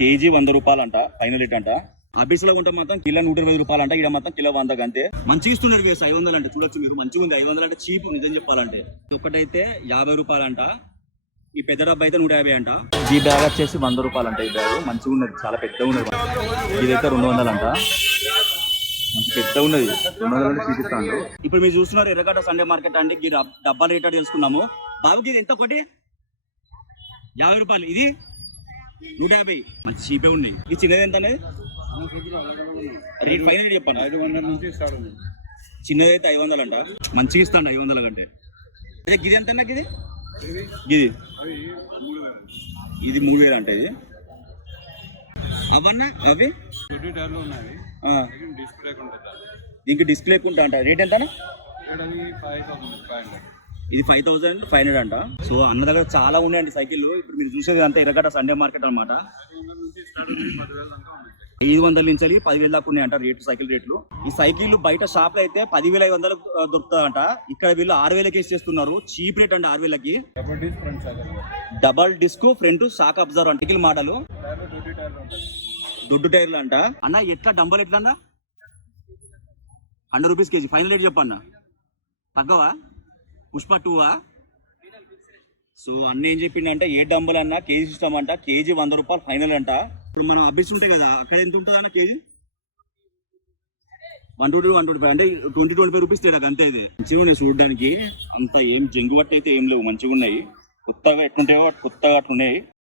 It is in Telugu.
కేజీ 100 రూపాయలు అంట, ఫైనల్ రేట్ అంట. అబిస్ లో ఉంటే మాత్రం కిలో 120 రూపాయలు అంట, ఇక్కడ మాత్రం కిలో 100 అంతే. మంచిగా ఇస్తున్నారు 500 అంటే చూడొచ్చు మీరు, మంచిగా ఉంది. 500 అంటే చీప్ నిజం చెప్పాలంటే. ఒకటైతే 50 రూపాయలు అంట, ఈ పెద్ద డబ్బా అయితే 150 అంట. ఈ బ్యాగ్ వచ్చేసి 100 రూపాయలు అంట. ఈ బ్యాగ్ మంచిగా ఉన్నది, చాలా పెద్దగా ఉన్నది. ఇదైతే 200 అంట, మంచి పెద్దగా ఉన్నది. 200 చూపిస్తాను. ఇప్పుడు మీరు చూస్తున్నారు ఎర్రగడ్డ సండే మార్కెట్ అండి. ఈ డబ్బా రేట్ తెలుసుకున్నాము. బాబుకి ఇది ఎంత, ఒకటి 50 రూపాయలు, ఇది 150. మంచి చీపే ఉన్నాయి. ఈ చిన్నది ఎంత అనేది రేట్ ఫైనల్ చెప్పండి. 500 నుంచి స్టార్ట్ ఉంది. చిన్నది అయితే 500 అంట, మంచిగా ఇస్తాండి 500 కంటే. అదే గిది ఎంత నాకు, ఇది గిది ఇది 3000 అంట. ఇది అవన్నా అవి దీనికి డిస్ప్లే కుంటా అంట. రేట్ ఎంత? ఇది 5500 అంట. సో అన్న దగ్గర చాలా ఉన్నాయండి సైకిళ్ళు. ఇప్పుడు మీరు చూసేది అంతా ఎర్రగడ్డ సండే మార్కెట్ అనమాట. 500 నుంచి 10,000 దాకా ఉన్నాయంట రేట్లు, సైకిల్ రేట్లు. ఈ సైకిల్ బయట షాప్ లో అయితే 10,500 దొరుకుతుందంట. ఇక్కడ వీళ్ళు 6,000కి ఇస్తున్నారు. చీప్ రేట్ అండి 6,000కి. Double disc front shock absorb అంటే సైకిల్ మోడల్, దొడ్డు టైర్లు అంట. అన్న ఎట్లా డంబల్ ఎట్లా అన్న? 100 రూపీస్ కేజీ. ఫైనల్ రేట్ చెప్పన్న, తగ్గవా? పుష్ప 2వా? సో అన్న ఏం చెప్పిండంటే ఏ డంబల్ అన్న కేజీ సిస్టమ్ అంట, కేజీ 100 రూపాయలు ఫైనల్ అంట. ఇప్పుడు మనం అబ్బిస్ ఉంటాయి కదా, అక్కడ ఎంత ఉంటుంది అన్న కేజీ? 125 అంటే 20-25 రూపీస్ తేడా అంతే. ఇది మంచిగా ఉన్నాయి చూడడానికి, అంత ఏం జంగు బట్టి అయితే ఏం లేవు, మంచిగా ఉన్నాయి. కొత్తగా ఎట్లుంటాయో కొత్తగా అట్లున్నాయి.